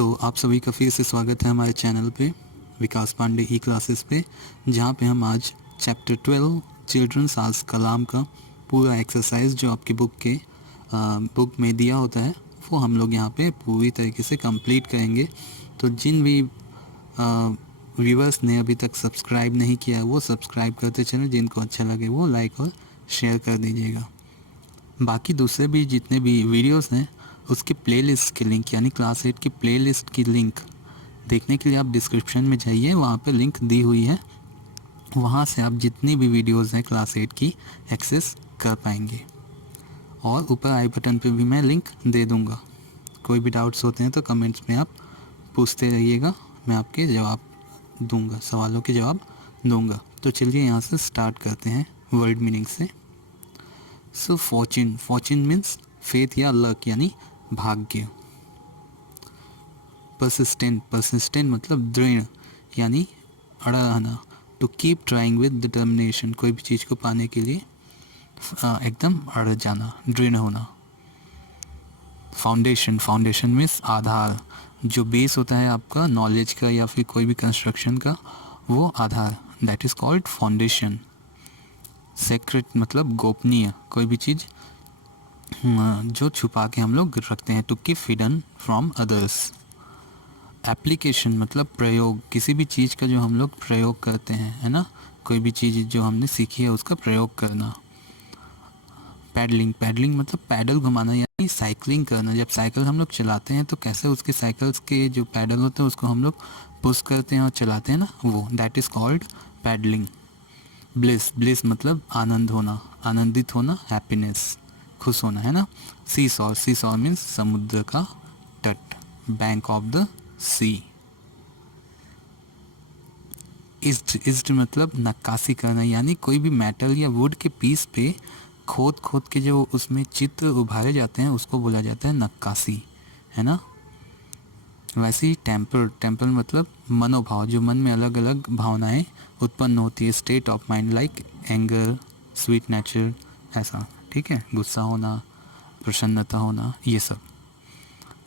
तो आप सभी का फिर से स्वागत है हमारे चैनल पे विकास पांडे ई क्लासेस पे, जहाँ पे हम आज चैप्टर 12 चिल्ड्रंस आज कलाम का पूरा एक्सरसाइज जो आपकी बुक में दिया होता है वो हम लोग यहाँ पे पूरी तरीके से कंप्लीट करेंगे। तो जिन भी व्यूवर्स ने अभी तक सब्सक्राइब नहीं किया है वो सब्सक्राइब करते चलें, जिनको अच्छा लगे वो लाइक और शेयर कर दीजिएगा। बाकी दूसरे भी जितने भी वीडियोस हैं उसकी प्लेलिस्ट की लिंक यानी क्लास 8 की प्लेलिस्ट की लिंक देखने के लिए आप डिस्क्रिप्शन में जाइए, वहाँ पे लिंक दी हुई है। वहाँ से आप जितनी भी वीडियोस हैं क्लास 8 की एक्सेस कर पाएंगे और ऊपर आई बटन पे भी मैं लिंक दे दूँगा। कोई भी डाउट्स होते हैं तो कमेंट्स में आप पूछते रहिएगा, मैं आपके जवाब दूँगा, सवालों के जवाब दूँगा। तो चलिए यहाँ से स्टार्ट करते हैं वर्ड मीनिंग से। सो फॉर्चून मीन्स फेथ या लक यानी भाग्य। परसिस्टेंट मतलब दृढ़ यानी अड़ा रहना। To keep trying with determination, कोई भी चीज़ को पाने के लिए एकदम अड़ जाना, दृढ़ होना। फाउंडेशन मीन्स आधार, जो बेस होता है आपका नॉलेज का या फिर कोई भी कंस्ट्रक्शन का, वो आधार, that is called foundation. Secret मतलब गोपनीय, कोई भी चीज़ जो छुपा के हम लोग रखते हैं। To keep hidden from others. Application मतलब प्रयोग, किसी भी चीज़ का जो हम लोग प्रयोग करते हैं, है ना, कोई भी चीज़ जो हमने सीखी है उसका प्रयोग करना। पैडलिंग मतलब पैडल घुमाना यानी साइकिलिंग करना। जब साइकिल हम लोग चलाते हैं तो कैसे उसके साइकिल्स के जो पैडल होते हैं उसको हम लोग पुश करते हैं और चलाते हैं ना, वो that is called paddling. Bliss मतलब आनंद होना, आनंदित होना, हैप्पीनेस, खुश होना, है ना। सी सॉर मीन्स समुद्र का तट, बैंक ऑफ द सी। इज्ड मतलब नक्काशी करना, यानी कोई भी मेटल या वुड के पीस पे खोद के जो उसमें चित्र उभारे जाते हैं उसको बोला जाता है नक्काशी, है ना। वैसे ही टेम्पर मतलब मनोभाव, जो मन में अलग अलग भावनाएं उत्पन्न होती है। State of mind like anger, sweet nature, ऐसा, ठीक है, गुस्सा होना, प्रसन्नता होना, ये सब।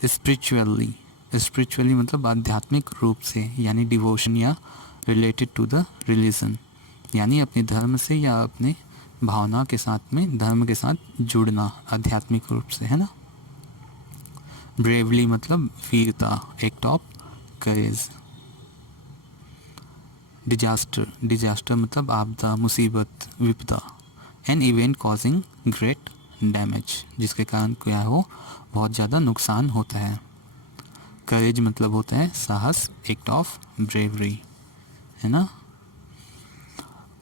स्पिरिचुअली मतलब आध्यात्मिक रूप से, यानी डिवोशन या रिलेटेड टू द रिलीजन, यानी अपने धर्म से या अपने भावना के साथ में धर्म के साथ जुड़ना आध्यात्मिक रूप से, है ना। ब्रेवली मतलब वीरता, एक्ट ऑफ करेज। डिजास्टर मतलब आपदा, मुसीबत, विपदा। An event causing great damage, जिसके कारण क्या हो, बहुत ज़्यादा नुकसान होता है। करेज मतलब होता है साहस, एक्ट ऑफ ब्रेवरी, है ना।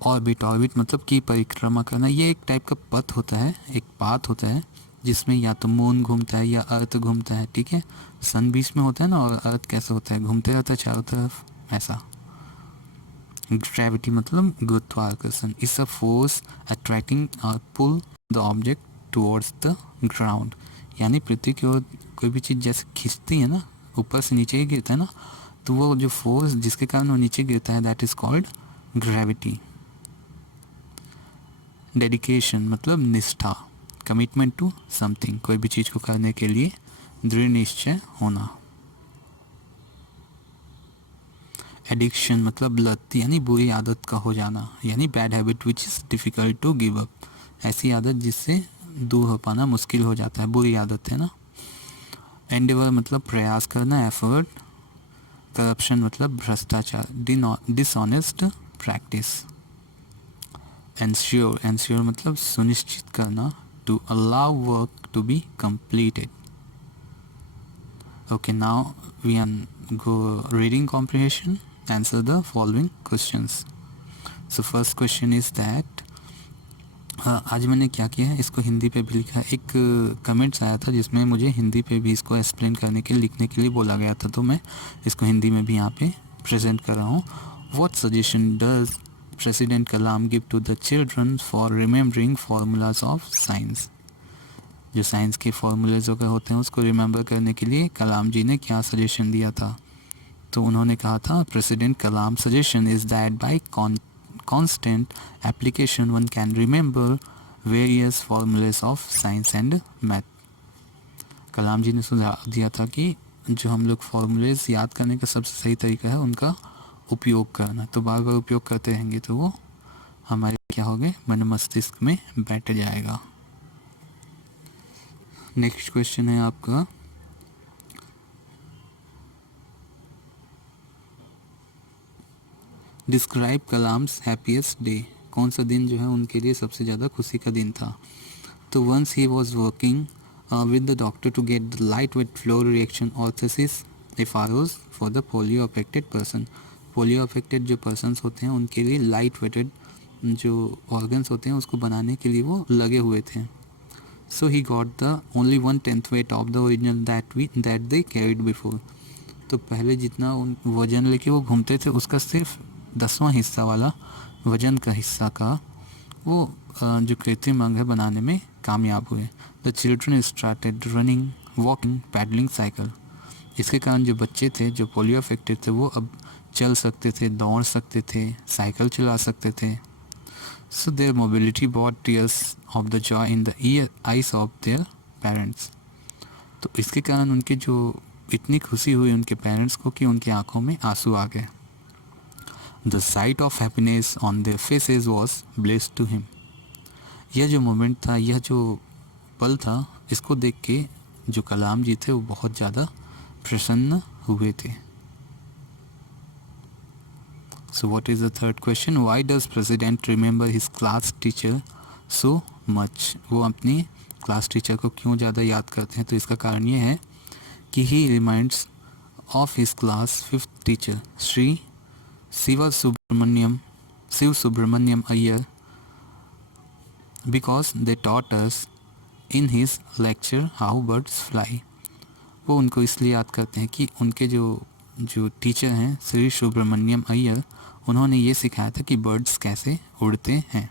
ऑर्बिट मतलब की परिक्रमा करना, ये एक टाइप का पथ होता है, एक पाथ होता है जिसमें या तो मून घूमता है या अर्थ घूमता है, ठीक है। सन बीच में होता है ना, और अर्थ कैसे होता है, घूमते रहता है चारों तरफ, ऐसा। ग्रेविटी मतलब गुरुत्वाकर्षण, इज अ फोर्स अट्रैक्टिंग और pull the object towards the ground, यानी पृथ्वी की ओर कोई भी चीज़ जैसे खींचती है ना, ऊपर से नीचे ही गिरता है ना, तो वो जो फोर्स जिसके कारण वो नीचे गिरता है that is called gravity. Dedication मतलब निष्ठा, कमिटमेंट टू समथिंग, कोई भी चीज़ को करने के लिए दृढ़ निश्चय होना। एडिक्शन मतलब लत, यानी बुरी आदत का हो जाना, यानी bad habit which is difficult to give up, ऐसी आदत जिससे दूर हो पाना मुश्किल हो जाता है, बुरी आदत है ना। एंडेवर मतलब प्रयास करना, एफर्ट। करप्शन मतलब भ्रष्टाचार, डिसऑनेस्ट प्रैक्टिस। एंश्योर मतलब सुनिश्चित करना, to allow work to be completed. Okay, now we go reading comprehension. Answer the following questions. So first question is that आज मैंने क्या किया है, इसको हिंदी पे भी लिखा है। एक कमेंट्स आया था जिसमें मुझे हिंदी पे भी इसको एक्सप्लेन करने के लिए, लिखने के लिए बोला गया था, तो मैं इसको हिंदी में भी यहाँ पे प्रेजेंट कर रहा हूँ। What suggestion does President Kalam give to the children for remembering formulas of science? जो साइंस के फॉर्मूलेज वगैरह होते हैं उसको रिमेंबर करने के लिए कलाम जी ने क्या सजेशन दिया था, तो उन्होंने कहा था president Kalam suggestion is that bye constant application one can remember various formulas of science and math. कलाम जी ने सुझाव दिया था कि जो हम लोग फॉर्मूलेज याद करने का सबसे सही तरीका है उनका उपयोग करना। तो बार बार उपयोग करते रहेंगे तो वो हमारे क्या हो गए, मन मस्तिष्क में बैठ जाएगा। नेक्स्ट क्वेश्चन है आपका, डिस्क्राइब कलाम्स हैप्पीएस्ट डे। कौन सा दिन जो है उनके लिए सबसे ज़्यादा खुशी का दिन था। तो once he was working with the doctor to get the lightweight flow reaction orthosis FROs for the polio affected person। Polio affected जो पर्सनस होते हैं उनके लिए लाइट वेटेड जो ऑर्गन्स होते हैं उसको बनाने के लिए वो लगे हुए थे। So he got the only 1/10 weight of the original that they carried before. तो पहले जितना उन वजन लेके वो घूमते थे उसका सिर्फ 10वां हिस्सा वाला वजन का हिस्सा का वो जो कृत्रिम अंग है बनाने में कामयाब हुए। The children started running, walking, paddling cycle. इसके कारण जो बच्चे थे जो पोलियो अफेक्टेड थे वो अब चल सकते थे, दौड़ सकते थे, साइकिल चला सकते थे। So their mobility bought tears of the joy in the eyes of their parents. तो इसके कारण उनके जो इतनी खुशी हुई उनके पेरेंट्स को कि उनकी आंखों में आंसू आ गए। The sight of happiness on their faces was blessed to him. यह जो मोमेंट था, यह जो पल था, इसको देख के जो कलाम जी थे वो बहुत ज़्यादा प्रसन्न हुए थे। So what is the third question, why does president remember his class teacher so much. वो अपनी क्लास टीचर को क्यों ज़्यादा याद करते हैं। तो इसका कारण ये है कि he reminds of his class 5th teacher Shri Shiv Subramaniam Iyer because they taught us in his lecture how birds fly. वो उनको इसलिए याद करते हैं कि उनके जो टीचर हैं श्री सुब्रमण्यम अय्यर, उन्होंने ये सिखाया था कि बर्ड्स कैसे उड़ते हैं।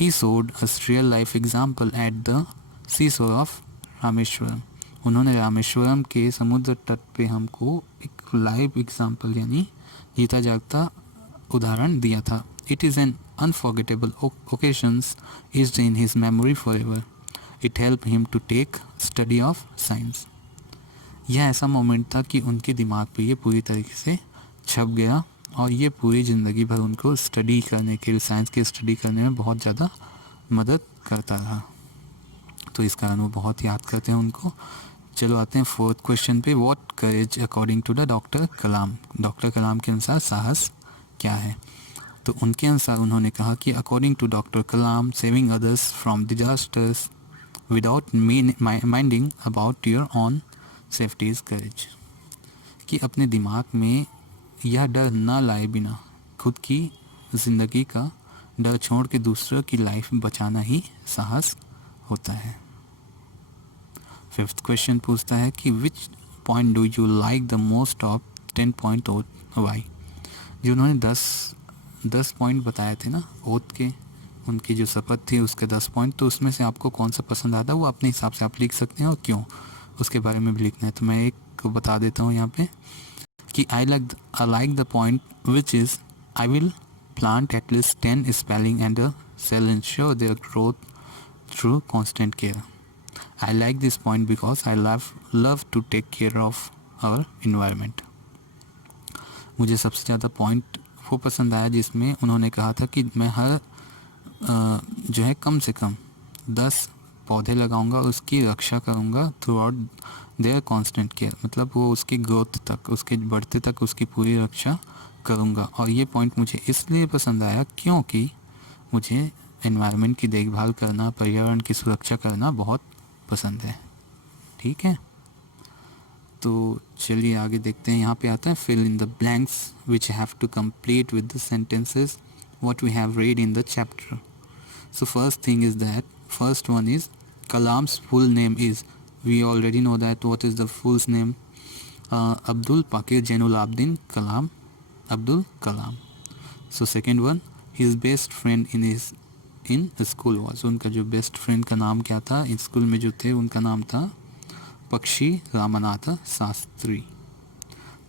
He showed a real life example at the seashore of Rameswaram. उन्होंने रामेश्वरम के समुद्र तट पे हमको एक लाइव एग्जाम्पल यानी जीता जागता उदाहरण दिया था। It is an unforgettable occasions is in his memory forever. It helped him to take study of science. यह ऐसा मोमेंट था कि उनके दिमाग पे ये पूरी तरीके से छप गया और ये पूरी ज़िंदगी भर उनको स्टडी करने के लिए, साइंस की स्टडी करने में बहुत ज़्यादा मदद करता रहा। तो इस कारण वो बहुत याद करते हैं उनको। चलो आते हैं 4th क्वेश्चन पे, what courage according to the doctor Kalam. Doctor Kalam के अनुसार साहस क्या है। तो उनके अनुसार उन्होंने कहा कि according to doctor Kalam, saving others from disasters without minding about your own safety is courage. कि अपने दिमाग में यह डर न लाए बिना खुद की ज़िंदगी का डर छोड़ के दूसरों की लाइफ बचाना ही साहस होता है। 5th क्वेश्चन पूछता है कि which point do you like the most of 10 point why. जो उन्होंने 10 पॉइंट बताए थे ना ओथ के, उनकी जो शपथ थी उसके 10 पॉइंट, तो उसमें से आपको कौन सा पसंद आता है वो अपने हिसाब से आप लिख सकते हैं और क्यों, उसके बारे में भी लिखना है। तो मैं एक को बता देता हूँ यहाँ पे कि I like the point which is I will plant at least 10 saplings and अ सेल ensure their growth through constant care. I like this point because I love to take care of our environment. मुझे सबसे ज़्यादा point वो पसंद आया जिसमें उन्होंने कहा था कि मैं हर जो है कम से कम 10 पौधे लगाऊंगा, उसकी रक्षा करूंगा throughout their constant care. मतलब वो उसकी ग्रोथ तक, उसके बढ़ते तक उसकी पूरी रक्षा करूंगा। और ये पॉइंट मुझे इसलिए पसंद आया क्योंकि मुझे एनवायरनमेंट की देखभाल करना, पर्यावरण की सुरक्षा करना बहुत पसंद है। ठीक है, तो चलिए आगे देखते हैं। यहाँ पे आता है fill in the blanks which have to complete with the sentences what we have read in the chapter. So first thing is that first one is Kalam's full name is, we already know that what is the full name, Abdul Pakir Jainul Abidin Kalam, Abdul Kalam. So second one, his best friend in school was, उनका जो best friend का नाम क्या था, इस school में जो थे उनका नाम था Pakshi Ramnath Shastri.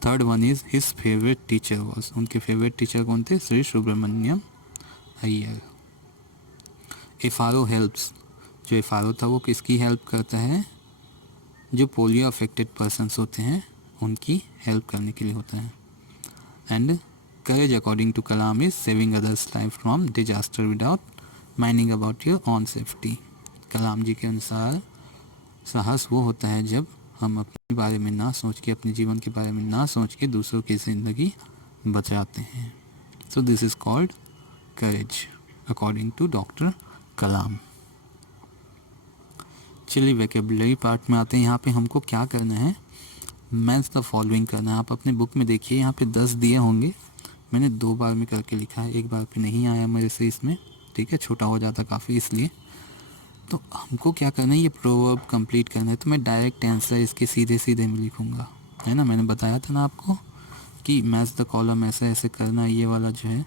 Third one is his favourite teacher was, उनके फेवरेट टीचर कौन थे, Shri Subramaniam Iyer. F R O helps, जो एफ आर ओ था वो किसकी हेल्प करता है, जो पोलियो अफेक्टेड पर्सनस होते हैं उनकी हेल्प करने के लिए होता है। And courage according to Kalam is saving others life from disaster without minding about your own safety. Kalam ji के अनुसार साहस वो होता है जब हम अपने बारे में ना सोच के, अपने जीवन के बारे में ना सोच के दूसरों की ज़िंदगी बचाते हैं। So this is called courage according to doctor Kalam. चलिए वोकैबुलरी पार्ट में आते हैं। यहाँ पे हमको क्या करना है, मैच द फॉलोइंग करना है। आप अपने बुक में देखिए, यहाँ पे 10 दिए होंगे। मैंने 2 बार में करके लिखा है, एक बार पे नहीं आया मेरे से इसमें, ठीक है, छोटा हो जाता काफ़ी इसलिए। तो हमको क्या करना है, ये प्रोवर्ब कंप्लीट करना है। तो मैं डायरेक्ट आंसर इसके सीधे सीधे में लिखूँगा, है ना। मैंने बताया था ना आपको कि मैच द कॉलम ऐसे ऐसे करना, ये वाला जो है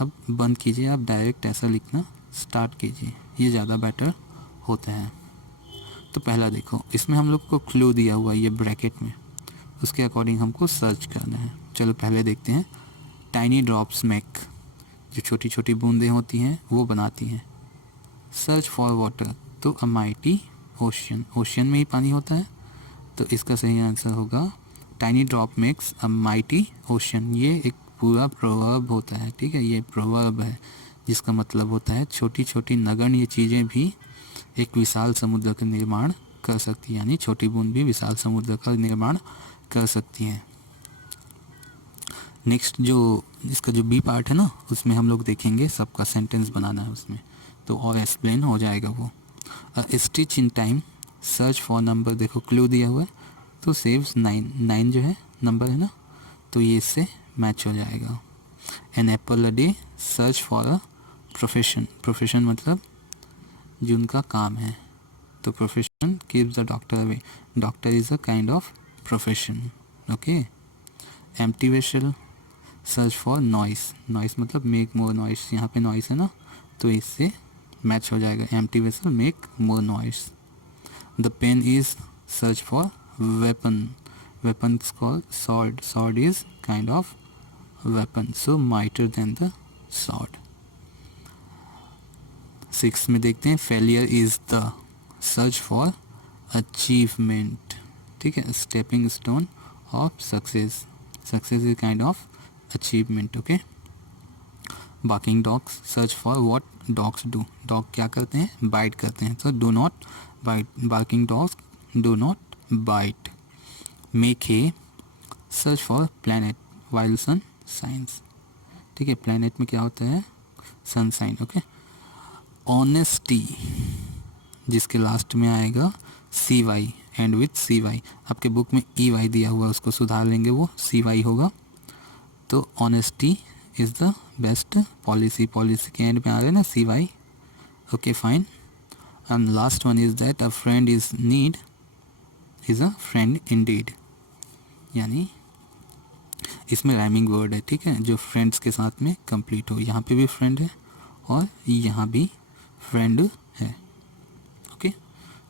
अब बंद कीजिए, आप डायरेक्ट ऐसा लिखना स्टार्ट कीजिए, ये ज़्यादा बेटर होता है। तो पहला देखो, इसमें हम लोग को क्लू दिया हुआ है ये ब्रैकेट में, उसके अकॉर्डिंग हमको सर्च करना है। चलो पहले देखते हैं। टाइनी ड्रॉप्स मेक, जो छोटी छोटी बूंदें होती हैं वो बनाती हैं। सर्च फॉर वाटर, तो अ माइटी ओशियन, ओशियन में ही पानी होता है, तो इसका सही आंसर होगा tiny drop makes a mighty ocean. ये एक पूरा प्रोवर्ब होता है, ठीक है, ये प्रोवर्ब है जिसका मतलब होता है छोटी छोटी नगण्य चीज़ें भी एक विशाल समुद्र का निर्माण कर सकती है, यानी छोटी बूंद भी विशाल समुद्र का निर्माण कर सकती हैं। नेक्स्ट जो इसका जो बी पार्ट है ना, उसमें हम लोग देखेंगे सबका सेंटेंस बनाना है उसमें, तो और एक्सप्लेन हो जाएगा वो। Stitch in time, search for number, देखो क्लू दिया हुआ है, तो सेव्स 9 जो है नंबर है ना, तो ये इससे मैच हो जाएगा। An apple a day, search for a profession, profession मतलब जो उनका काम है, तो profession keeps the doctor away, doctor is a kind of profession, okay. Empty vessel, search for noise, noise मतलब मेक मोर नॉइस, यहाँ पे नॉइस है ना, तो इससे मैच हो जाएगा, empty vessel make more noise. The pen is, search for weapon, weapon is called sword, sword is kind of weapon, so mightier than the sword। 6 में देखते हैं, failure is the, search for achievement, ठीक है, stepping stone of success, success is kind of achievement, okay. Barking dogs, search for what dogs do, dog क्या करते हैं, bite करते हैं, तो do not bite, barking dogs do not bite. Make hay, search for planet while sun shines, ठीक है, planet में क्या होता है, सनसाइन, ओके। ऑनेस्टी, जिसके लास्ट में आएगा C Y, and with C Y, आपके बुक में ई वाई दिया हुआ, उसको सुधार लेंगे, वो सी वाई होगा। तो honesty is the best policy, policy के एंड में आ रहे हैं ना C Y, okay fine. And last one is that a friend is need is a friend indeed, यानी इसमें राइमिंग वर्ड है, ठीक है, जो फ्रेंड्स के साथ में कंप्लीट हो, यहाँ पे भी फ्रेंड है और यहाँ भी फ्रेंड है, ओके।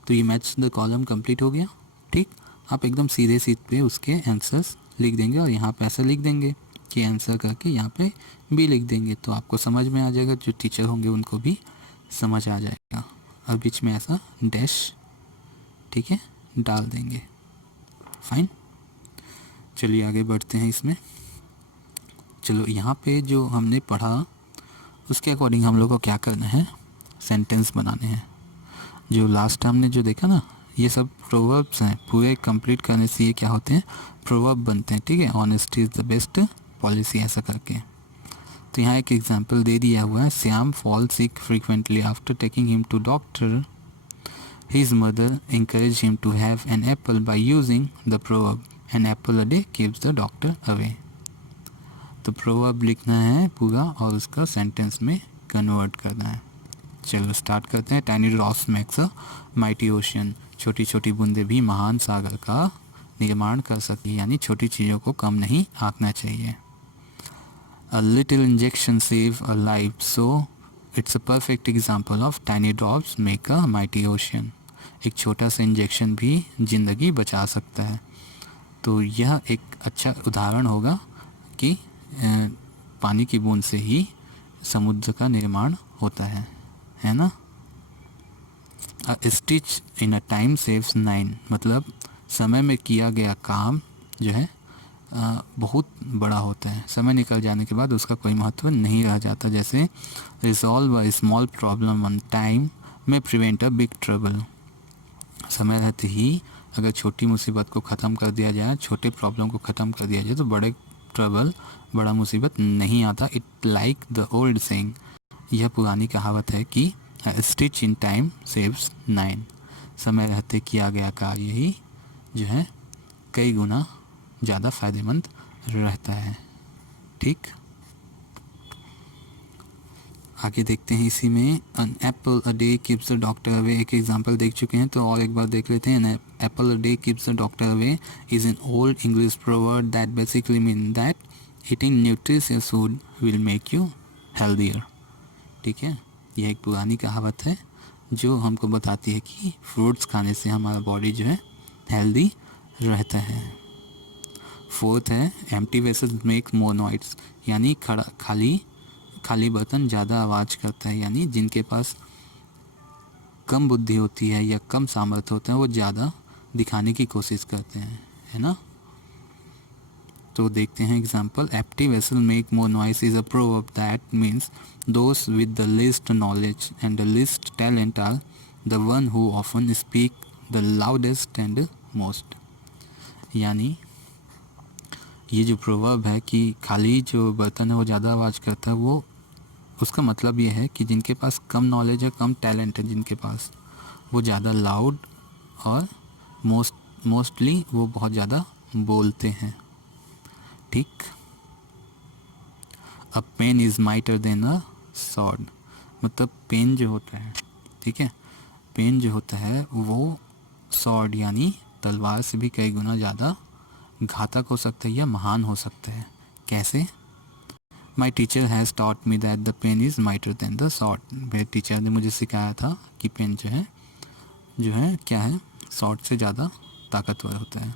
तो ये मैच द कॉलम कंप्लीट हो गया, ठीक। आप एकदम सीधे सीधे उसके आंसर्स लिख देंगे और यहाँ पे ऐसा लिख देंगे कि आंसर करके यहाँ पे भी लिख देंगे, तो आपको समझ में आ जाएगा, जो टीचर होंगे उनको भी समझ आ जाएगा। और बीच में ऐसा डैश, ठीक है, डाल देंगे, फाइन। चलिए आगे बढ़ते हैं इसमें। चलो यहाँ पे जो हमने पढ़ा उसके अकॉर्डिंग हम लोग को क्या करना है, सेंटेंस बनाने हैं। जो लास्ट हमने जो देखा ना, ये सब प्रोवर्ब्स हैं, पूरे कंप्लीट करने से ये क्या होते हैं, प्रोवर्ब बनते हैं, ठीक है। Honesty is the best policy, ऐसा करके। तो यहाँ एक एग्जांपल दे दिया हुआ है, Shyam fall sick frequently after taking him to doctor, his mother encouraged him to have an apple by using the proverb an apple a day keeps the doctor away। तो proverb लिखना है पूरा और उसका सेंटेंस में कन्वर्ट करना है। चलो स्टार्ट करते हैं। Tiny drops makes a mighty ocean, छोटी छोटी बूंदें भी महान सागर का निर्माण कर सकती है, यानी छोटी चीज़ों को कम नहीं आंकना चाहिए। A little injection save a life, so it's a perfect example of tiny drops make a mighty ocean. एक छोटा सा इंजेक्शन भी ज़िंदगी बचा सकता है। तो यह एक अच्छा उदाहरण होगा कि पानी की बूंद से ही समुद्र का निर्माण होता है ना। Stitch in a time saves 9, मतलब समय में किया गया काम जो है बहुत बड़ा होता है, समय निकल जाने के बाद उसका कोई महत्व नहीं रह जाता। जैसे resolve a small problem on time में प्रिवेंट अ बिग ट्रबल, समय रहते ही अगर छोटी मुसीबत को ख़त्म कर दिया जाए, छोटे प्रॉब्लम को ख़त्म कर दिया जाए तो बड़े ट्रबल, बड़ा मुसीबत नहीं आता। It like the old saying, यह पुरानी कहावत है कि स्टिच इन टाइम सेव्स 9, समय रहते किया गया कार्य ही जो है कई गुना ज़्यादा फायदेमंद रहता है। ठीक, आगे देखते हैं इसी में। An apple a day keeps the doctor away, एक एग्जांपल देख चुके हैं तो और एक बार देख लेते हैं। An apple a day keeps the doctor away is an old English proverb that basically mean that eating nutritious food will make you healthier. ठीक है, यह एक पुरानी कहावत है जो हमको बताती है कि फ्रूट्स खाने से हमारा बॉडी जो है हेल्दी रहता है। फोर्थ है empty vessels make more noise, यानी खाली बर्तन ज़्यादा आवाज़ करता है, यानी जिनके पास कम बुद्धि होती है या कम सामर्थ्य होता है वो ज़्यादा दिखाने की कोशिश करते हैं, है ना। तो देखते हैं example. Empty vessel make more noise is a proverb that means those with the least knowledge and the least talent are the one who often speak the loudest and most, यानी ये जो प्रोवर्ब है कि खाली जो बर्तन है वो ज़्यादा आवाज़ करता है, वो उसका मतलब ये है कि जिनके पास कम नॉलेज है, कम टैलेंट है जिनके पास, वो ज़्यादा लाउड और मोस्टली वो बहुत ज़्यादा बोलते हैं। ठीक, a pen is mightier than a sword, मतलब पेन जो होता है, ठीक है, पेन जो होता है वो सॉर्ड यानी तलवार से भी कई गुना ज़्यादा घातक हो सकता है या महान हो सकता है। कैसे? My teacher has taught me that the pen is mightier than the sword, मेरे टीचर ने मुझे सिखाया था कि पेन जो है क्या है, सॉर्ड से ज़्यादा ताकतवर होता है।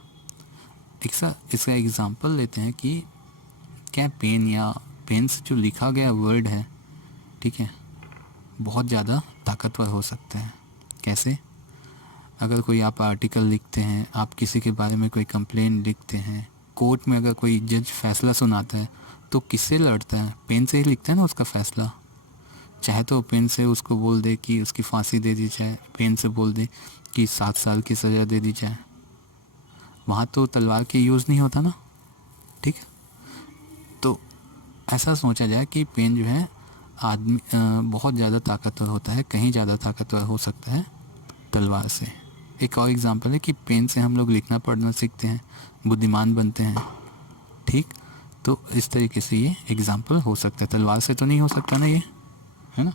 इसका एग्ज़ाम्पल लेते हैं कि क्या पेन या पेन से जो लिखा गया वर्ड है, ठीक है, बहुत ज़्यादा ताकतवर हो सकता है। कैसे? अगर कोई आप आर्टिकल लिखते हैं, आप किसी के बारे में कोई कंप्लेन लिखते हैं, कोर्ट में अगर कोई जज फैसला सुनाता है तो किससे लड़ता है? पेन से ही लिखता है ना उसका फैसला। चाहे तो पेन से उसको बोल दे कि उसकी फांसी दे दी जाए, पेन से बोल दे कि 7 साल की सज़ा दे दी जाए, वहाँ तो तलवार की यूज़ नहीं होता ना। ठीक, तो ऐसा सोचा जाए कि पेन जो है आदमी बहुत ज़्यादा ताकतवर होता है, कहीं ज़्यादा ताकतवर हो सकता है तलवार से। एक और एग्जांपल है कि पेन से हम लोग लिखना पढ़ना सीखते हैं, बुद्धिमान बनते हैं। ठीक, तो इस तरीके से ये एग्जांपल हो सकता है, तलवार से तो नहीं हो सकता ना ये, है ना।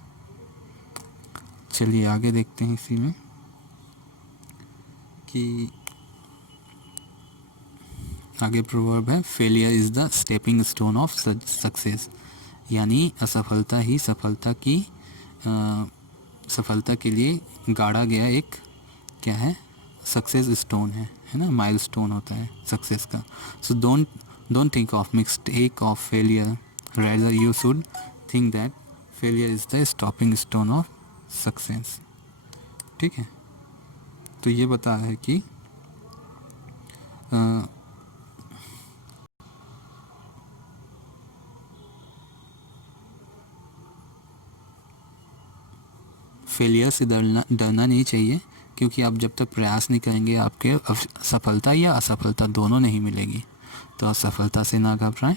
चलिए आगे देखते हैं इसी में कि आगे प्रोवर्ब है failure is the stepping stone of success, यानी असफलता ही सफलता के लिए गाड़ा गया एक क्या है, सक्सेस स्टोन है ना, माइल स्टोन होता है सक्सेस का। So don't think of mistake of failure, rather you should think that failure is the stopping stone of success. ठीक है, तो ये बता है कि फेलियर से डरना नहीं चाहिए, क्योंकि आप जब तक प्रयास नहीं करेंगे आपके सफलता या असफलता दोनों नहीं मिलेगी। तो असफलता से ना घबराएं,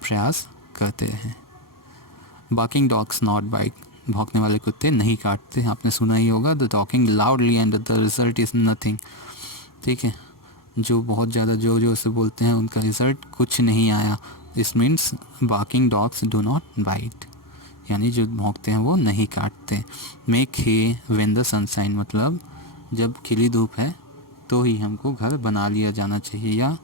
प्रयास करते रहें। बार्किंग डॉग्स नॉट बाइट, भौंकने वाले कुत्ते नहीं काटते, आपने सुना ही होगा। The talking loudly and the result is nothing, ठीक है, जो बहुत ज़्यादा जोर से बोलते हैं उनका रिजल्ट कुछ नहीं आया। This means barking dogs do not bite, यानी जो भौंकते हैं वो नहीं काटते। Make hay when the sunshine, मतलब जब खिली धूप है तो ही हमको घर बना लिया जाना चाहिए या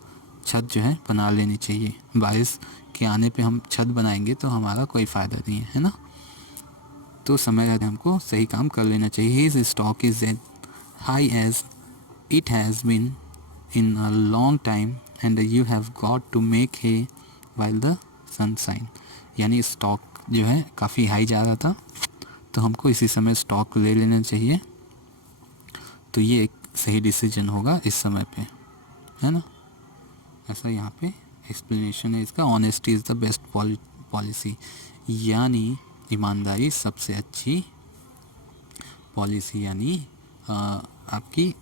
छत जो है बना लेनी चाहिए। बारिश के आने पे हम छत बनाएंगे तो हमारा कोई फ़ायदा नहीं है ना। तो समय रहते हमको सही काम कर लेना चाहिए। His stock is as high as it has been in a long time and you have got to make hay while the sunshine, यानी स्टॉक जो है काफ़ी हाई जा रहा था तो हमको इसी समय स्टॉक ले लेना चाहिए तो ये एक सही डिसीजन होगा इस समय पे, है ना। ऐसा यहाँ पे एक्सप्लेनेशन है इसका। Honesty is the best policy, यानी ईमानदारी सबसे अच्छी पॉलिसी, यानी आपकी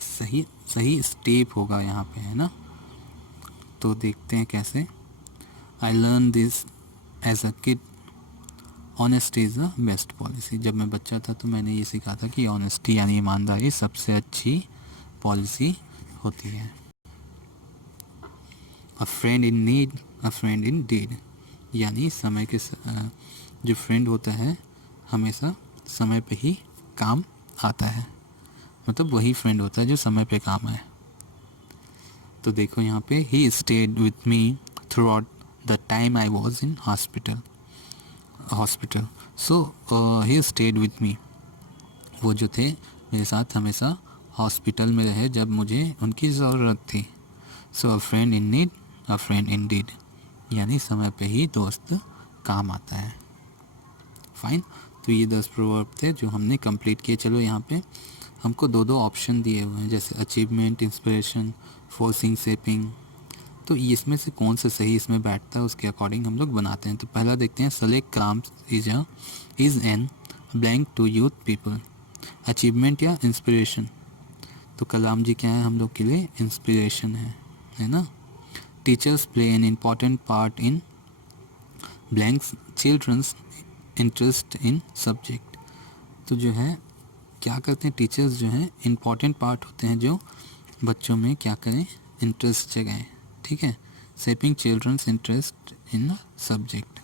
सही सही स्टेप होगा यहाँ पे, है ना। तो देखते हैं कैसे। I learn this as a kid, honesty is the best policy. जब मैं बच्चा था तो मैंने ये सीखा था कि ऑनेस्टी यानी ईमानदारी सबसे अच्छी पॉलिसी होती है। A friend in need, a friend in deed, यानी समय के जो फ्रेंड होता है हमेशा समय पे ही काम आता है, मतलब वही फ्रेंड होता है जो समय पे काम आए। तो देखो यहाँ पे, he stayed with me through out the time I was in hospital. So he stayed with me, वो जो थे मेरे साथ हमेशा हॉस्पिटल में रहे जब मुझे उनकी ज़रूरत थी। So a friend in need, a friend in deed, यानी समय पे ही दोस्त काम आता है। फाइन। तो ये 10 प्रोवर्ब थे जो हमने कंप्लीट किए। चलो यहाँ पे हमको दो दो ऑप्शन दिए हुए हैं, जैसे अचीवमेंट, इंस्पिरेशन, फोर्सिंग, शेपिंग। तो इसमें से कौन सा सही इसमें बैठता है उसके अकॉर्डिंग हम लोग बनाते हैं। तो पहला देखते हैं, select Kalam is an blank to youth people, achievement या इंस्पिरेशन। तो कलाम जी क्या है हम लोग के लिए, इंस्पिरेशन है ना। Teachers play an important part in blanks, children's interest in subject. तो जो है क्या करते हैं टीचर्स, जो है इम्पॉर्टेंट पार्ट होते हैं जो बच्चों में क्या करें, इंटरेस्ट जगाएं। ठीक है। Shaping children's interest in subject,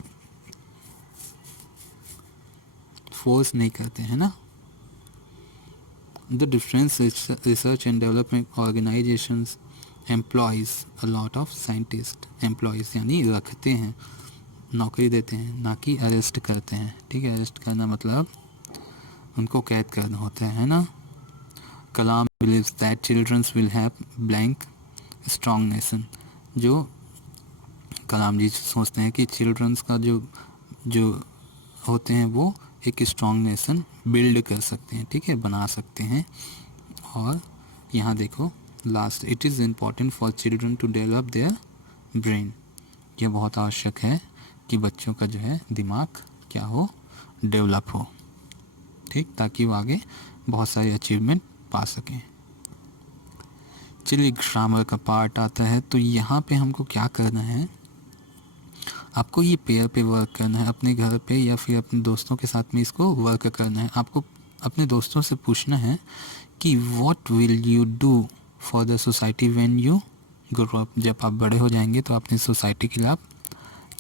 force नहीं करते हैं ना। The difference research and development organisations employs a lot of scientist, employs यानी रखते हैं, नौकरी देते हैं, ना कि अरेस्ट करते हैं। ठीक है। अरेस्ट करना मतलब उनको कैद करना होता है ना। Kalam believes that childrens will have blank strong nation. जो कलाम जी सोचते हैं कि चिल्ड्रंस का जो जो होते हैं वो एक स्ट्रॉन्ग नेशन बिल्ड कर सकते हैं, ठीक है, बना सकते हैं। और यहाँ देखो last, it is important for children to develop their brain, यह बहुत आवश्यक है कि बच्चों का जो है दिमाग क्या हो, डेवलप हो, ठीक, ताकि वो आगे बहुत सारे अचीवमेंट पा सकें। चलिए ग्रामर का पार्ट आता है। तो यहाँ पे हमको क्या करना है, आपको ये पेयर पे वर्क करना है अपने घर पे या फिर अपने दोस्तों के साथ में इसको वर्क करना है। आपको अपने दोस्तों से पूछना है कि what will you do for the society when you grow up. जब आप बड़े हो जाएंगे तो अपनी सोसाइटी के लिए आप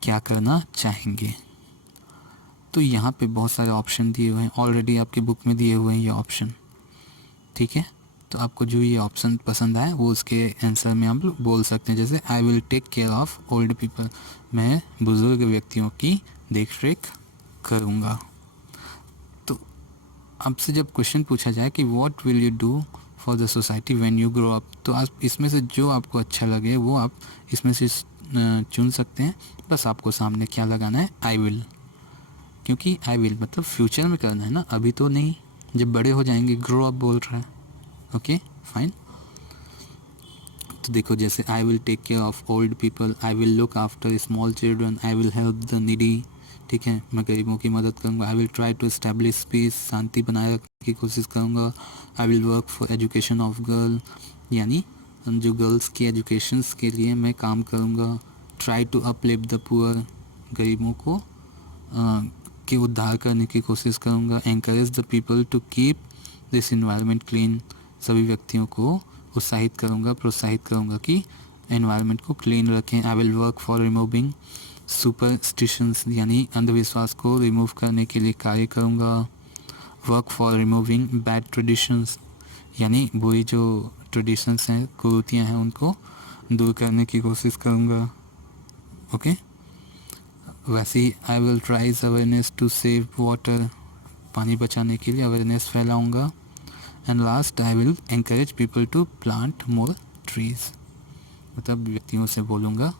क्या करना चाहेंगे। तो यहाँ पे बहुत सारे ऑप्शन दिए हुए हैं, ऑलरेडी आपके बुक में दिए हुए हैं ये ऑप्शन, ठीक है। तो आपको जो ये ऑप्शन पसंद आए वो उसके आंसर में आप बोल सकते हैं। जैसे I will take care of old people, मैं बुज़ुर्ग व्यक्तियों की देख रेख करूँगा। तो आपसे जब क्वेश्चन पूछा जाए कि what will you do for the society when you grow up, तो आप इसमें से जो आपको अच्छा लगे वो आप इसमें से चुन सकते हैं। बस आपको सामने क्या लगाना है, आई विल, क्योंकि आई विल मतलब फ्यूचर में करना है ना, अभी तो नहीं, जब बड़े हो जाएंगे। ग्रो अप बोल रहा है, ओके फाइन। तो देखो जैसे I will take care of old people, I will look after small children, I will help the needy, ठीक है, मैं गरीबों की मदद करूँगा। I will try to establish peace, शांति बनाए रखने की कोशिश करूँगा। I will work for education of girl, यानी जो गर्ल्स की एजुकेशंस के लिए मैं काम करूँगा। Try to uplift the poor, गरीबों को के उद्धार करने की कोशिश करूँगा। Encourage the people to keep this environment clean, सभी व्यक्तियों को उत्साहित करूँगा, प्रोत्साहित करूँगा कि एनवायरनमेंट को क्लीन रखें। आई will work for removing superstitions, यानी अंधविश्वास को रिमूव करने के लिए कार्य करूँगा। Work for removing bad traditions, यानी बुरी जो ट्रेडिशंस हैं, कुरीतियाँ हैं, उनको दूर करने की कोशिश करूँगा। ओके। वैसे ही I will raise awareness to save water, पानी बचाने के लिए अवेयरनेस फैलाऊँगा। And last, I will encourage people to plant more trees, मतलब व्यक्तियों से बोलूँगा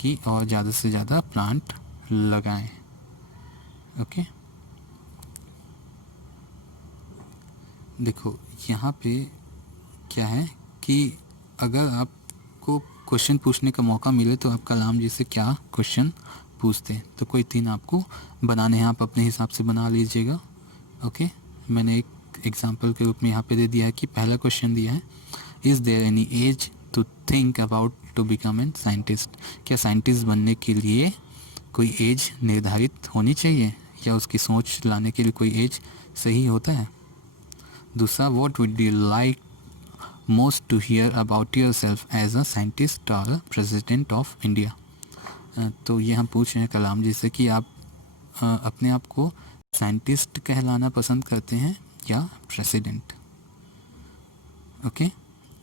कि और ज़्यादा से ज़्यादा प्लांट लगाएं। ओके। देखो यहाँ पे क्या है कि अगर आपको क्वेश्चन पूछने का मौका मिले तो आप कलाम जी से क्या क्वेश्चन पूछते हैं। तो कोई 3 आपको बनाने हैं, आप अपने हिसाब से बना लीजिएगा। ओके, मैंने एक एग्जांपल के रूप में यहाँ पे दे दिया है कि पहला क्वेश्चन दिया है, is there any age to think about to become an scientist. क्या साइंटिस्ट बनने के लिए कोई एज निर्धारित होनी चाहिए या उसकी सोच लाने के लिए कोई एज सही होता है। दूसरा, what would you like most to hear about yourself as a scientist और प्रेसिडेंट ऑफ इंडिया। तो ये हम पूछ रहे हैं कलाम जी से कि आप अपने आप को साइंटिस्ट कहलाना पसंद करते हैं या president. Okay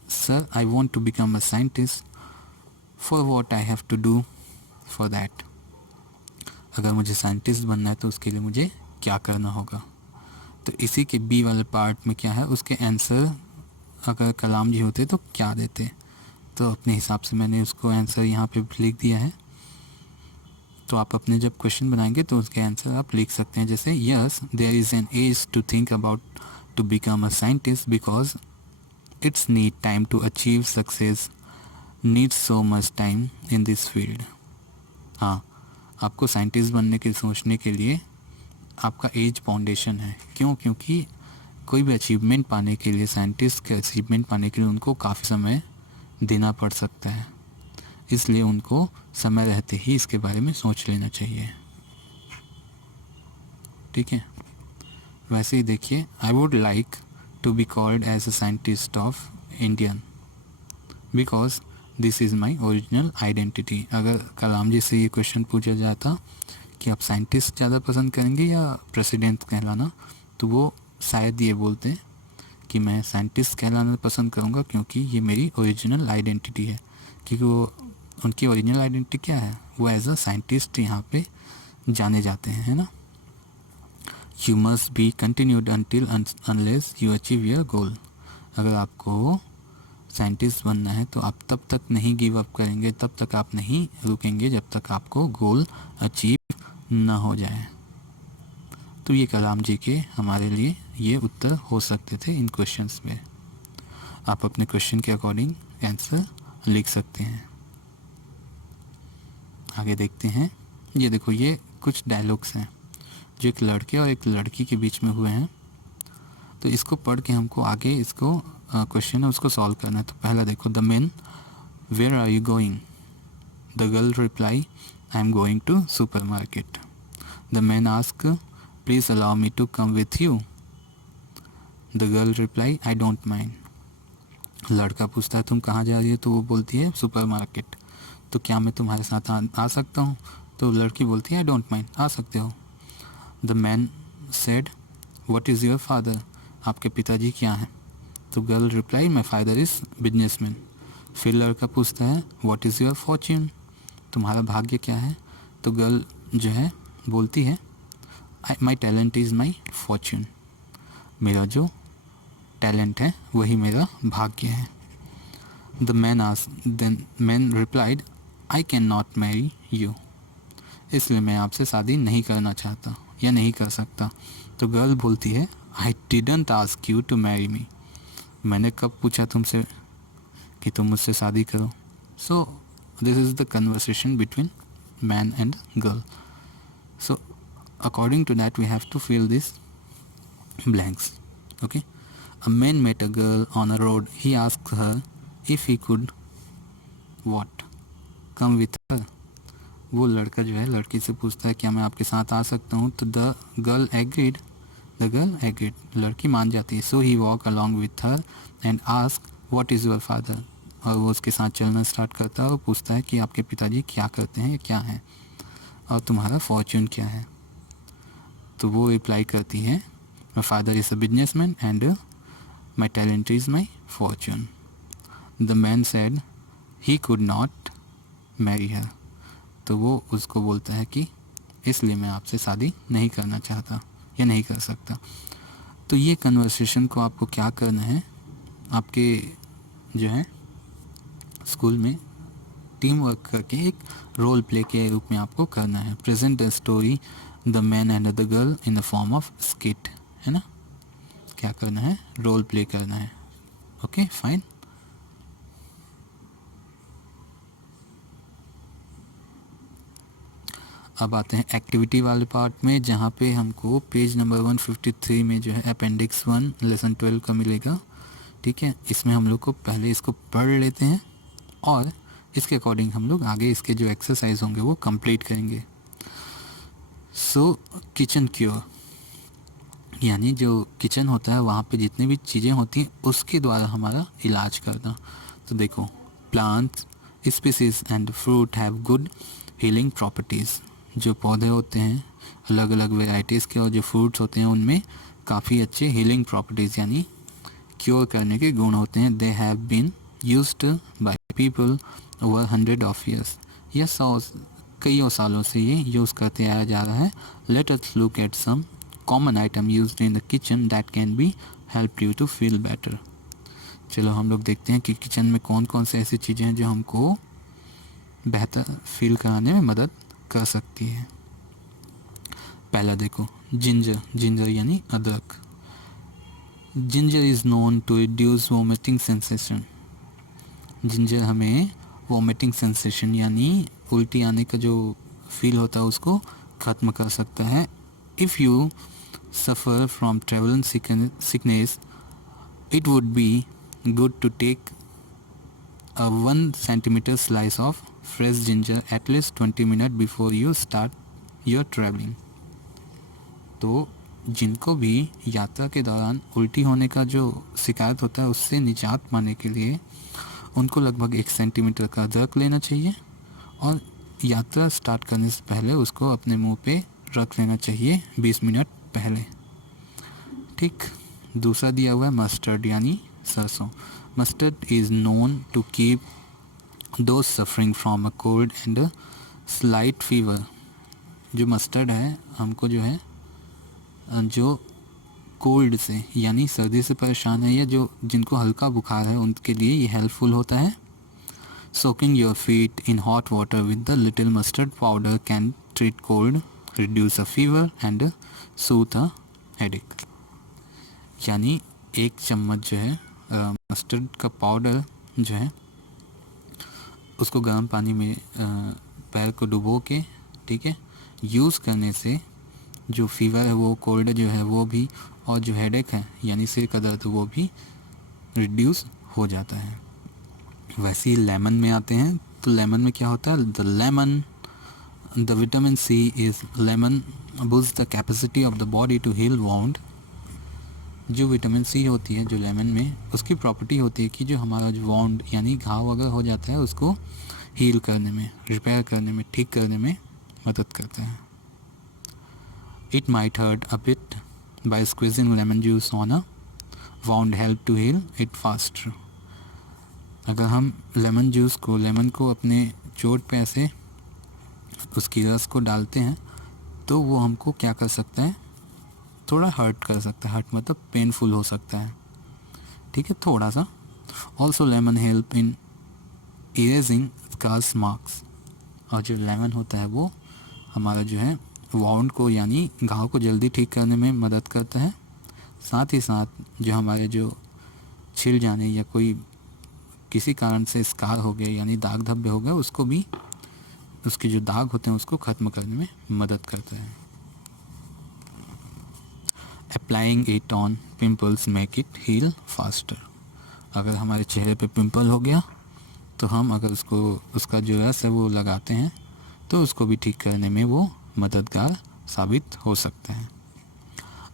sir, I want to become a scientist, for what I have to do for that. अगर मुझे साइंटिस्ट बनना है तो उसके लिए मुझे क्या करना होगा। तो इसी के बी वाले पार्ट में क्या है, उसके आंसर अगर कलाम जी होते तो क्या देते। तो अपने हिसाब से मैंने उसको आंसर यहाँ पे लिख दिया है। तो आप अपने जब क्वेश्चन बनाएंगे तो उसके आंसर आप लिख सकते हैं, जैसे yes there is an age to think about to become a scientist because it's need time to achieve success, needs so much time in this field. हाँ, आपको साइंटिस्ट बनने के सोचने के लिए आपका एज फाउंडेशन है। क्यों? क्योंकि कोई भी अचीवमेंट पाने के लिए, साइंटिस्ट के अचीवमेंट पाने के लिए उनको काफ़ी समय देना पड़ सकता है, इसलिए उनको समय रहते ही इसके बारे में सोच लेना चाहिए। ठीक है, वैसे ही देखिए, I would like to be called as a scientist of Indian because this is my original identity. अगर कलाम जी से ये क्वेश्चन पूछा जाता कि आप साइंटिस्ट ज़्यादा पसंद करेंगे या प्रेसिडेंट कहलाना, तो वो शायद ये बोलते हैं कि मैं साइंटिस्ट कहलाना पसंद करूँगा क्योंकि ये मेरी ओरिजिनल आइडेंटिटी है। क्योंकि वो उनकी ओरिजिनल आइडेंटिटी क्या है, वो एज अ साइंटिस्ट यहाँ पे जाने जाते हैं, है ना। You must be continued until unless you achieve your goal. अगर आपको साइंटिस्ट बनना है तो आप तब तक नहीं गिव अप करेंगे, तब तक आप नहीं रुकेंगे जब तक आपको गोल अचीव ना हो जाए। तो ये कलाम जी के हमारे लिए ये उत्तर हो सकते थे इन क्वेश्चंस में। आप अपने क्वेश्चन के अकॉर्डिंग आंसर लिख सकते हैं। आगे देखते हैं। ये देखो, ये कुछ डायलॉग्स हैं जो एक लड़के और एक लड़की के बीच में हुए हैं। तो इसको पढ़ के हमको आगे इसको क्वेश्चन है उसको सॉल्व करना है। तो पहला देखो, the man, where are you going? The girl reply, I am going to supermarket. The man ask, please allow me to come with you. The girl reply, I don't mind. लड़का पूछता है तुम कहाँ जा रही हो? तो वो बोलती है सुपर मार्केट। तो क्या मैं तुम्हारे साथ आ सकता हूँ? तो लड़की बोलती है आई डोंट माइंड, आ सकते हो। The man said, what is your father? आपके पिताजी क्या हैं? तो girl reply, my father is businessman. फिर लड़का पूछता है व्हाट इज़ योर फॉर्च्यून? तुम्हारा भाग्य क्या है? तो गर्ल जो है बोलती है my talent is my Fortune. मेरा जो टैलेंट है वही मेरा भाग्य है। The man replied, I can not marry you. इसलिए मैं आपसे शादी नहीं करना चाहता या नहीं कर सकता। तो गर्ल बोलती है, I didn't ask you to marry me. मैंने कब पूछा तुमसे कि तुम मुझसे शादी करो? So this is the conversation between man and girl. सो according to that we have to fill this blanks. Okay, a man met a girl on a road. He asked her if he could what come with her. वो लड़का जो है लड़की से पूछता है क्या मैं आपके साथ आ सकता हूँ? तो द गर्ल एग्रीड। लड़की मान जाती है। So he walk along with her and ask what is your father. और वो उसके साथ चलना स्टार्ट करता है और पूछता है कि आपके पिताजी क्या करते हैं, क्या हैं, और तुम्हारा फॉर्च्यून क्या है? तो वो रिप्लाई करती है, my father is a businessman and my talent is my Fortune. The man said he could not marry her. तो वो उसको बोलता है कि इसलिए मैं आपसे शादी नहीं करना चाहता या नहीं कर सकता। तो ये कन्वर्सेशन को आपको क्या करना है, आपके जो है स्कूल में टीम वर्क करके एक रोल प्ले के रूप में आपको करना है। Present the story the man and the girl in the form of skit, है ना। क्या करना है? रोल प्ले करना है। Okay fine. अब आते हैं एक्टिविटी वाले पार्ट में, जहाँ पे हमको पेज नंबर 153 में जो है अपेंडिक्स 1 लेसन 12 का मिलेगा। ठीक है, इसमें हम लोग को पहले इसको पढ़ लेते हैं और इसके अकॉर्डिंग हम लोग आगे इसके जो एक्सरसाइज होंगे वो कंप्लीट करेंगे। सो किचन क्योर, यानी जो किचन होता है वहाँ पे जितनी भी चीज़ें होती हैं उसके द्वारा हमारा इलाज करना। तो देखो, plants species and fruit have good healing properties. जो पौधे होते हैं अलग अलग वेराइटीज़ के और जो फ्रूट्स होते हैं उनमें काफ़ी अच्छे हीलिंग प्रॉपर्टीज़ यानी क्योर करने के गुण होते हैं। They have been used by people over 100 of years. यह कई सालों से ये यूज़ करते आया जा रहा है। Let us look at some common item used in the kitchen that can be help you to feel better. चलो हम लोग देखते हैं कि किचन में कौन कौन से ऐसी चीज़ें हैं जो हमको बेहतर फील कराने में मदद कर सकती है। पहला देखो, जिंजर यानी अदरक। Ginger is known to reduce vomiting sensation. Ginger हमें वोमिटिंग सेंसेशन यानी उल्टी आने का जो फील होता है उसको ख़त्म कर सकता है। If you suffer from travel sickness it would be good to take a 1 centimeter slice of fresh ginger at least 20 minutes before you start your traveling। तो जिनको भी यात्रा के दौरान उल्टी होने का जो शिकायत होता है उससे निजात पाने के लिए उनको लगभग 1 सेंटीमीटर का अदरक लेना चाहिए और यात्रा स्टार्ट करने से पहले उसको अपने मुंह पे रख लेना चाहिए 20 मिनट पहले। ठीक, दूसरा दिया हुआ है मस्टर्ड यानी सरसों। Mustard is known to keep those suffering from a cold and slight fever. जो मस्टर्ड है हमको जो है जो कोल्ड से यानी सर्दी से परेशान है या जो जिनको हल्का बुखार है उनके लिए ये हेल्पफुल होता है। Soaking your feet in hot water with the little mustard powder can treat cold, reduce a fever and soothe a headache. यानी 1 चम्मच जो है मस्टर्ड का पाउडर जो है उसको गर्म पानी में पैर को डुबो के, ठीक है, यूज़ करने से जो फीवर है वो कोल्ड जो है वो भी और जो हेडेक है यानी सिर का दर्द वो भी रिड्यूस हो जाता है। वैसे ही लेमन में आते हैं तो लेमन में क्या होता है, the vitamin C is lemon boost the capacity of the body to heal wound. जो विटामिन सी होती है जो लेमन में, उसकी प्रॉपर्टी होती है कि जो हमारा जो वाउंड यानी घाव अगर हो जाता है उसको हील करने में, रिपेयर करने में, ठीक करने में मदद करता है। It might hurt a bit by squeezing lemon juice on a wound help to heal it faster. अगर हम लेमन को अपने चोट पे ऐसे उसकी रस को डालते हैं तो वो हमको क्या कर सकता है, थोड़ा हर्ट कर सकता है। हर्ट मतलब पेनफुल हो सकता है, ठीक है, थोड़ा सा। Also lemon help in erasing scars marks. और जो लेमन होता है वो हमारा जो है वाउंड को यानी घाव को जल्दी ठीक करने में मदद करता है। साथ ही साथ जो हमारे जो छिल जाने या कोई किसी कारण से स्कार हो गए यानी दाग धब्बे हो गए उसको भी, उसके जो दाग होते हैं उसको ख़त्म करने में मदद करता है। Applying it on pimples make it heal faster. अगर हमारे चेहरे पे पिंपल हो गया तो हम अगर उसका जो रस है वो लगाते हैं तो उसको भी ठीक करने में वो मददगार साबित हो सकता है।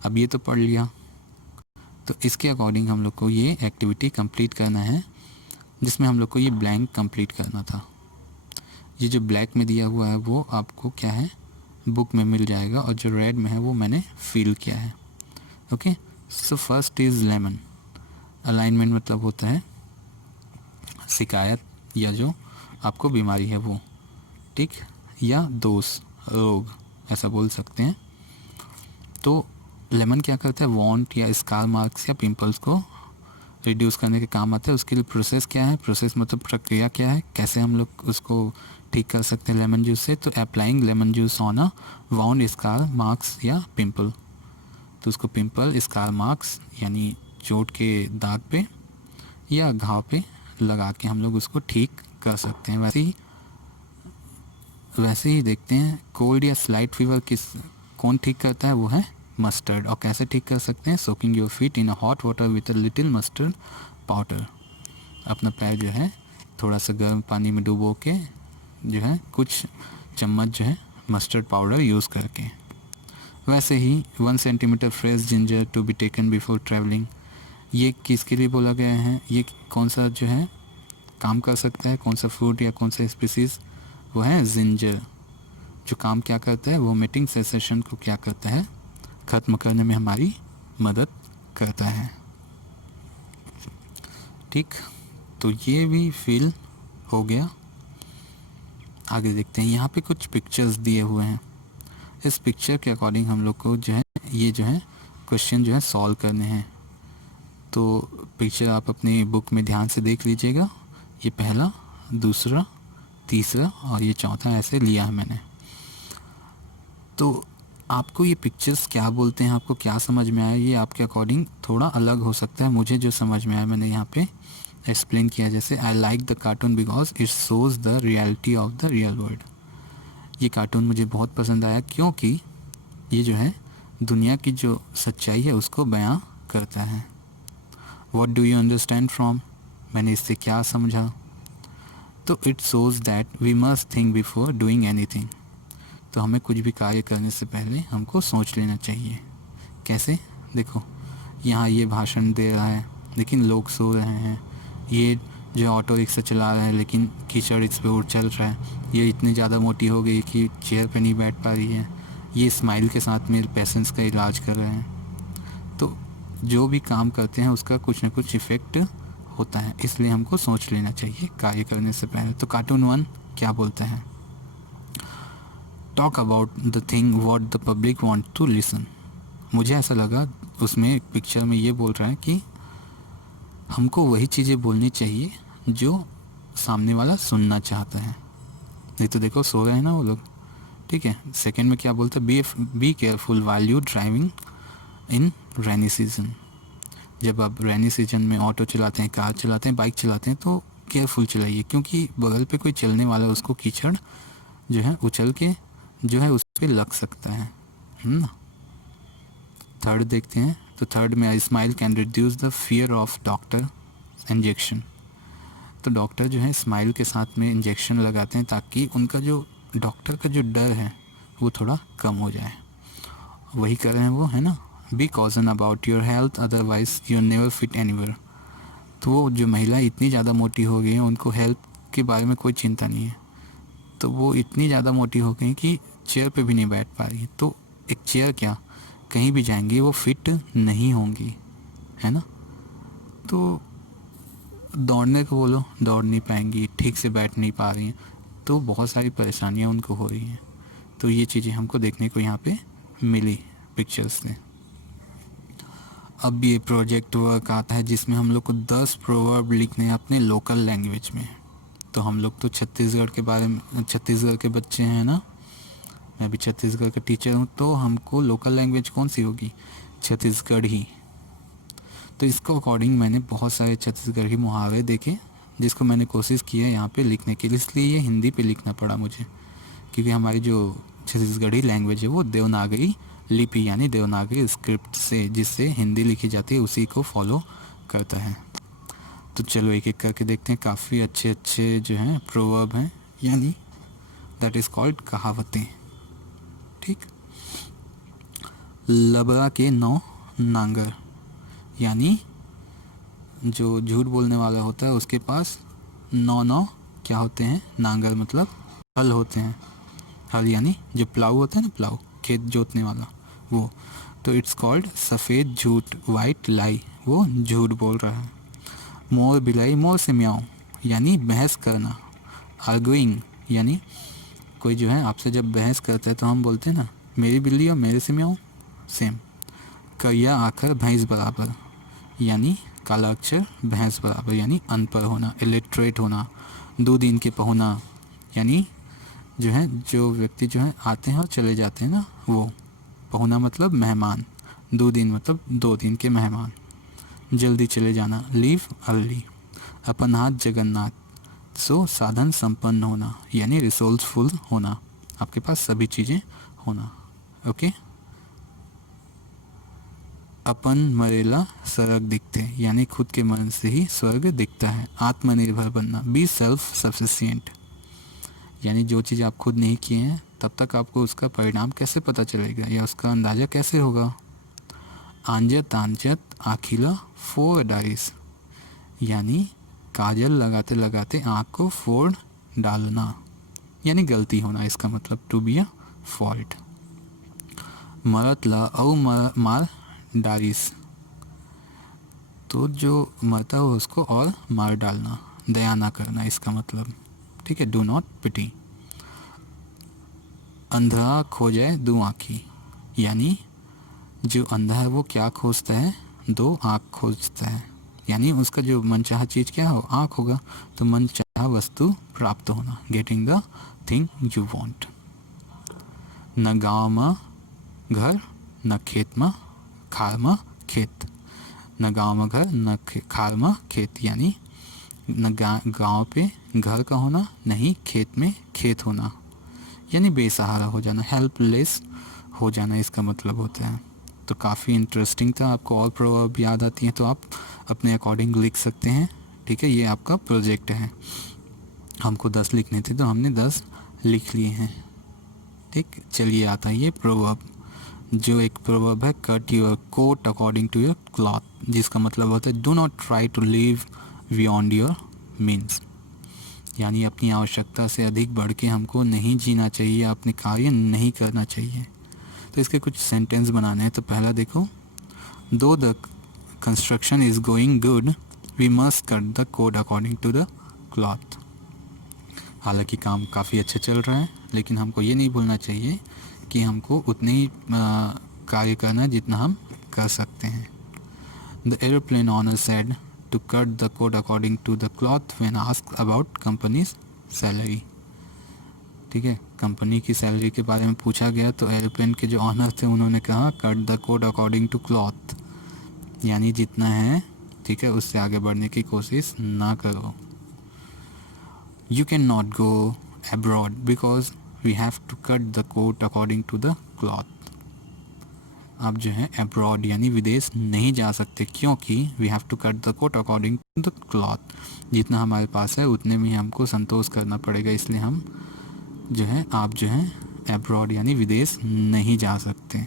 अब ये तो पढ़ लिया, तो इसके अकॉर्डिंग हम लोग को ये एक्टिविटी कंप्लीट करना है जिसमें हम लोग को ये ब्लैंक कंप्लीट करना था। ये जो ब्लैक में दिया हुआ है वो आपको क्या है बुक में मिल जाएगा और जो रेड में है वो मैंने फिल किया है। Okay, so first is lemon. Alignment मतलब होता है शिकायत या जो आपको बीमारी है वो, ठीक, या दोष रोग ऐसा बोल सकते हैं। तो लेमन क्या करता है, वॉन्ट या स्कार मार्क्स या पिंपल्स को रिड्यूस करने के काम आता है। उसके लिए प्रोसेस क्या है, प्रोसेस मतलब प्रक्रिया क्या है, कैसे हम लोग उसको ठीक कर सकते हैं लेमन जूस से। तो applying lemon juice on a wound, scar, marks या पिंपल। तो उसको पिंपल, स्कार, मार्क्स यानी चोट के दाग पे या घाव पे लगा के हम लोग उसको ठीक कर सकते हैं। वैसे ही देखते हैं कोल्ड या स्लाइट फीवर कौन ठीक करता है, वो है मस्टर्ड। और कैसे ठीक कर सकते हैं, soaking your feet in hot water with a little mustard powder. अपना पैर जो है थोड़ा सा गर्म पानी में डुबो के जो है कुछ चम्मच जो है मस्टर्ड पाउडर यूज़ करके। वैसे ही 1 centimetre fresh ginger to be taken before travelling, ये किसके लिए बोला गया है, ये कौन सा जो है काम कर सकता है, कौन सा फ्रूट या कौन सा स्पीसीज़, वो है जिंजर। जो काम क्या करता है, वोमिटिंग सेंसेशन को क्या करता है, ख़त्म करने में हमारी मदद करता है। ठीक, तो ये भी फील हो गया। आगे देखते हैं, यहाँ पे कुछ पिक्चर्स दिए हुए हैं। इस पिक्चर के अकॉर्डिंग हम लोग को जो है ये जो है क्वेश्चन जो है सॉल्व करने हैं। तो पिक्चर आप अपनी बुक में ध्यान से देख लीजिएगा। ये पहला, दूसरा, तीसरा और ये चौथा ऐसे लिया है मैंने। तो आपको ये पिक्चर्स क्या बोलते हैं, आपको क्या समझ में आया, ये आपके अकॉर्डिंग थोड़ा अलग हो सकता है। मुझे जो समझ में आया मैंने यहाँ पे एक्सप्लेन किया। जैसे आई like the cartoon because it shows the reality of the real world. ये कार्टून मुझे बहुत पसंद आया क्योंकि ये जो है दुनिया की जो सच्चाई है उसको बयां करता है। What do you understand from, मैंने इससे क्या समझा, तो it shows that we must think before doing anything. तो हमें कुछ भी कार्य करने से पहले हमको सोच लेना चाहिए। कैसे, देखो यहाँ ये भाषण दे रहा है लेकिन लोग सो रहे हैं, ये जो ऑटो रिक्शा चला रहा है लेकिन कीचड़ इस पे उड़ चल रहा है, ये इतनी ज़्यादा मोटी हो गई कि चेयर पे नहीं बैठ पा रही है, ये स्माइल के साथ में पेशेंट्स का इलाज कर रहे हैं। तो जो भी काम करते हैं उसका कुछ ना कुछ इफ़ेक्ट होता है, इसलिए हमको सोच लेना चाहिए कार्य करने से पहले। तो कार्टून 1 क्या बोलते हैं, talk about the thing what the public want to listen. मुझे ऐसा लगा उसमें पिक्चर में ये बोल रहा है कि हमको वही चीज़ें बोलनी चाहिए जो सामने वाला सुनना चाहता है। नहीं तो देखो सो रहे हैं ना वो लोग। ठीक है, सेकंड में क्या बोलता है, be careful while you driving in rainy season. जब आप रेनी सीजन में ऑटो चलाते हैं, कार चलाते हैं, बाइक चलाते हैं तो केयरफुल चलाइए क्योंकि बगल पे कोई चलने वाला है, उसको कीचड़ जो है उछल के जो है उस पर लग सकता है ना। थर्ड देखते हैं, तो थर्ड में आई smile can reduce the fear of doctor injection. तो डॉक्टर जो है स्माइल के साथ में इंजेक्शन लगाते हैं ताकि उनका जो डॉक्टर का जो डर है वो थोड़ा कम हो जाए। वही कर रहे हैं वो, है ना। बी कॉजन about your health otherwise you never fit anywhere. तो वो जो महिला इतनी ज़्यादा मोटी हो गई है, उनको हेल्थ के बारे में कोई चिंता नहीं है, तो वो इतनी ज़्यादा मोटी हो गई कि चेयर पे भी नहीं बैठ पा रही है। तो एक चेयर क्या, कहीं भी जाएंगी वो फिट नहीं होंगी, है ना। तो दौड़ने को बोलो, दौड़ नहीं पाएंगी, ठीक से बैठ नहीं पा रही हैं, तो बहुत सारी परेशानियां उनको हो रही हैं। तो ये चीज़ें हमको देखने को यहाँ पे मिली पिक्चर्स में। अब ये प्रोजेक्ट वर्क आता है जिसमें हम लोग को 10 प्रोवर्ब लिखने हैं अपने लोकल लैंग्वेज में। तो हम लोग तो छत्तीसगढ़ के बारे में, छत्तीसगढ़ के बच्चे हैं ना, मैं भी छत्तीसगढ़ का टीचर हूँ, तो हमको लोकल लैंग्वेज कौन सी होगी, छत्तीसगढ़ी। तो इसको अकॉर्डिंग मैंने बहुत सारे छत्तीसगढ़ी मुहावरे देखे जिसको मैंने कोशिश की है यहाँ पे लिखने के लिए। इसलिए ये हिंदी पे लिखना पड़ा मुझे क्योंकि हमारी जो छत्तीसगढ़ी लैंग्वेज है वो देवनागरी लिपि यानी देवनागरी स्क्रिप्ट से जिससे हिंदी लिखी जाती है उसी को फॉलो करता है। तो चलो एक एक करके देखते हैं। काफ़ी अच्छे अच्छे जो हैं प्रोवर्ब हैं, यानी दैट इज़ कॉल्ड कहावतें। ठीक, लबड़ा के 9 नांगर, यानी जो झूठ बोलने वाला होता है उसके पास 9 क्या होते हैं, नांगर मतलब हल होते हैं। हल यानी जो प्लाऊ होता है ना, प्लाऊ खेत जोतने वाला वो। तो इट्स कॉल्ड सफ़ेद झूठ, वाइट लाई, वो झूठ बोल रहा है। मोर बिलाई मोर से म्याऊं, यानी बहस करना। आर्गुइंग यानी कोई जो है आपसे जब बहस करता है तो हम बोलते हैं ना, मेरी बिल्ली और मेरे से म्याऊं सेम। करिया आखर भैंस बराबर, यानी काला अक्षर भैंस बराबर, यानी अनपढ़ होना, इलिटरेट होना। 2 दिन के पहुना, यानी जो है जो व्यक्ति जो है आते हैं और चले जाते हैं ना, वो पहुना मतलब मेहमान, 2 दिन मतलब 2 दिन के मेहमान। जल्दी चले जाना, लीव अर्ली। अपन हाथ जगन्नाथ, सो साधन संपन्न होना यानी रिसोर्सफुल होना, आपके पास सभी चीज़ें होना। ओके। अपन मरेला स्वर्ग दिखते यानी खुद के मन से ही स्वर्ग दिखता है। आत्मनिर्भर बनना, बी सेल्फ सफिशिएंट, यानी जो चीज़ आप खुद नहीं किए हैं तब तक आपको उसका परिणाम कैसे पता चलेगा या उसका अंदाज़ा कैसे होगा। आंजत आंजत आखिला फोड़ डाइस, यानी काजल लगाते लगाते आँख को फोड़ डालना यानी गलती होना, इसका मतलब टू बी अ फॉल्ट। मरत ला औ मार डारिस, तो जो मरता हो उसको और मार डालना, दया ना करना इसका मतलब, ठीक है, डू नॉट पिटी। अंधा खो जाए दो आँखी, यानी जो अंधा है वो क्या खोजता है, दो आँख खोजता है, यानी उसका जो मनचाहा चीज़ क्या हो, आँख होगा, तो मनचाहा वस्तु प्राप्त होना, getting the thing you want. न गाँव में घर न खेत में खाल में खेत, न गाँव में घर न खाल में खेत, यानी न गाँव पे घर का होना, नहीं खेत में खेत होना, यानी बेसहारा हो जाना, हेल्पलेस हो जाना इसका मतलब होता है। तो काफ़ी इंटरेस्टिंग था। आपको और प्रोवर्ब याद आती हैं तो आप अपने अकॉर्डिंग लिख सकते हैं, ठीक है। ये आपका प्रोजेक्ट है, हमको 10 लिखने थे तो हमने 10 लिख लिए हैं, ठीक। चलिए आता है ये प्रोवर्ब, जो एक प्रोवर्ब है, cut your coat according to your cloth, जिसका मतलब होता है do not try to live beyond your means, यानी अपनी आवश्यकता से अधिक बढ़ के हमको नहीं जीना चाहिए, अपने कार्य नहीं करना चाहिए। तो इसके कुछ सेंटेंस बनाने हैं। तो पहला देखो, though the construction is going good we must cut the code according to the cloth, हालांकि काम काफ़ी अच्छा चल रहा है, लेकिन हमको ये नहीं भूलना चाहिए कि हमको उतने ही कार्य करना है जितना हम कर सकते हैं। The aeroplane owner said to cut the code according to the cloth when asked about companies salary, ठीक है। कंपनी की सैलरी के बारे में पूछा गया तो एरोप्लेन के जो ऑनर थे उन्होंने कहा cut the code according to cloth, यानी जितना है, ठीक है, उससे आगे बढ़ने की कोशिश ना करो। You can not go abroad because we have to cut the coat according to the cloth, आप जो है अब्रॉड यानी विदेश नहीं जा सकते, क्योंकि we have to cut the coat according to the cloth, जितना हमारे पास है उतने में हमको संतोष करना पड़ेगा, इसलिए हम जो है, आप जो है अब्रॉड यानी विदेश नहीं जा सकते।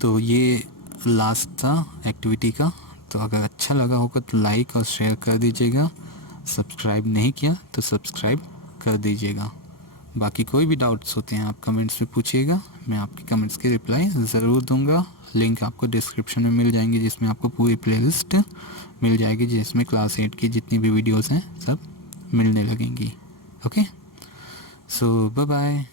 तो ये लास्ट था एक्टिविटी का। तो अगर अच्छा लगा होगा तो लाइक और शेयर कर दीजिएगा, सब्सक्राइब नहीं किया तो सब्सक्राइब कर दीजिएगा। बाकी कोई भी डाउट्स होते हैं आप कमेंट्स में पूछिएगा, मैं आपके कमेंट्स के रिप्लाई ज़रूर दूंगा। लिंक आपको डिस्क्रिप्शन में मिल जाएंगे, जिसमें आपको पूरी प्लेलिस्ट मिल जाएगी, जिसमें क्लास 8 की जितनी भी वीडियोस हैं सब मिलने लगेंगी। ओके, सो बाय बाय।